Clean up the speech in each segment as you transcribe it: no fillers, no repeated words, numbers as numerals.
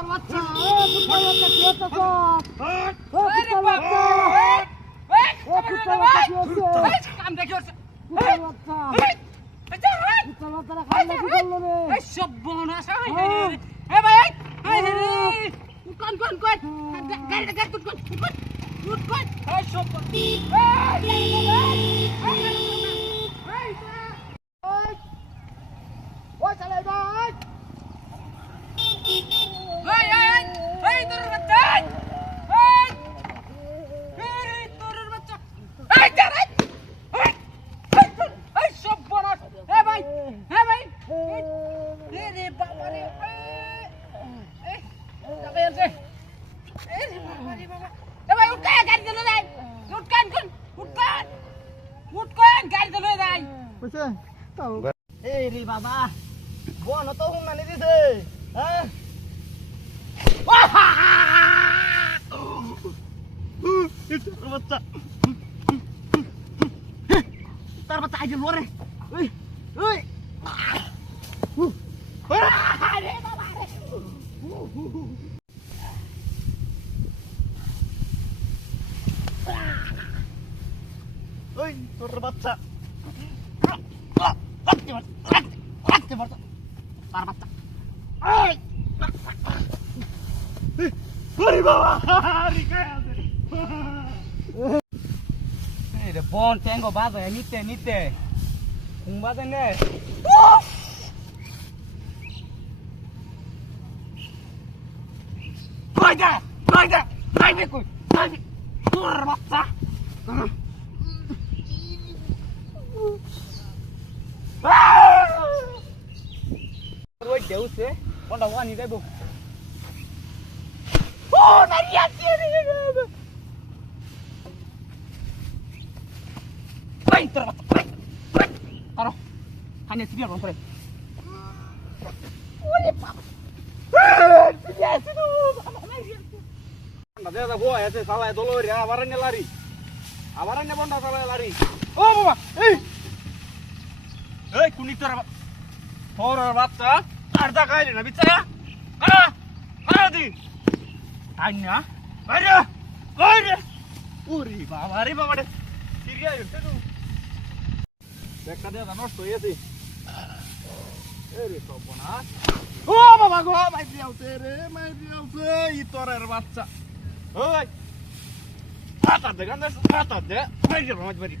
কুত্তার বাচ্চা কি হচ্ছে কুত্তার বাচ্চা কুত্তার বাচ্চা কি হচ্ছে কাম দেখি হচ্ছে কুত্তার বাচ্চা কুত্তার বাচ্চারা খাইলে কি করলো রে এই সব বনাস এ ভাই কোন গাড়িটা গাড়ি কোন এই সব ওই চালাই ভাই এই তোর বাচ্চা এই তোর বাচ্চা এই দাঁড়াই এই সব বনাস এ ভাই রে বাবা রে এই যাবে আছে এই বাবা রে বাবা এ ভাই উঠ গাড়ি চলে যাই উঠ গাড়ি চলে যাই বুঝছে তাও এই রে বাবা বন তো হুনানি দিছে হ্যাঁ বাচ্চা তার বাচ্চা আইছে লরে ওই আরে বাবা রে ওই তোর বাচ্চা তার বাচ্চা ওরে বাবা আরে কে আছে এই রে বন টেঙ্গো বাজে নিতে কুম বাজে নে কই দে কই তোর বাচ্চা ওই দেউছে কোনটা ওয়ানি যাইবো ও নারিয়া রে কই তোর বাচ্চা কই আরো খানে সিরিয়াল বন্ধ করে ওরে বাবা সিরিয়াল তো না দাদা বয় আছে সালায় দলরি আবারনে লারি আবারনে বন্ডা সালায় লারি ও বাবা এই কুনি তোর বাচ্চা আর দা খাইলে না বিচ্চা আরে দি তাই না আরে আরে ওরে বাবা রে বাবা রে সিরিয়াল হইছে তো দেখা দাদা নষ্ট হইছে এরে সবনা ও বাবা গো মাইরি আউছে ই তোরের বাচ্চা ওই আতা দে গান্দাস আতা দে মাইরি মাইরি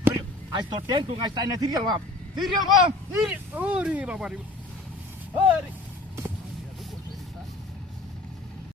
আজ তো টেন টু গাইস তাই না সিরিয়াল বাপ ওরে বাবা রে ওরে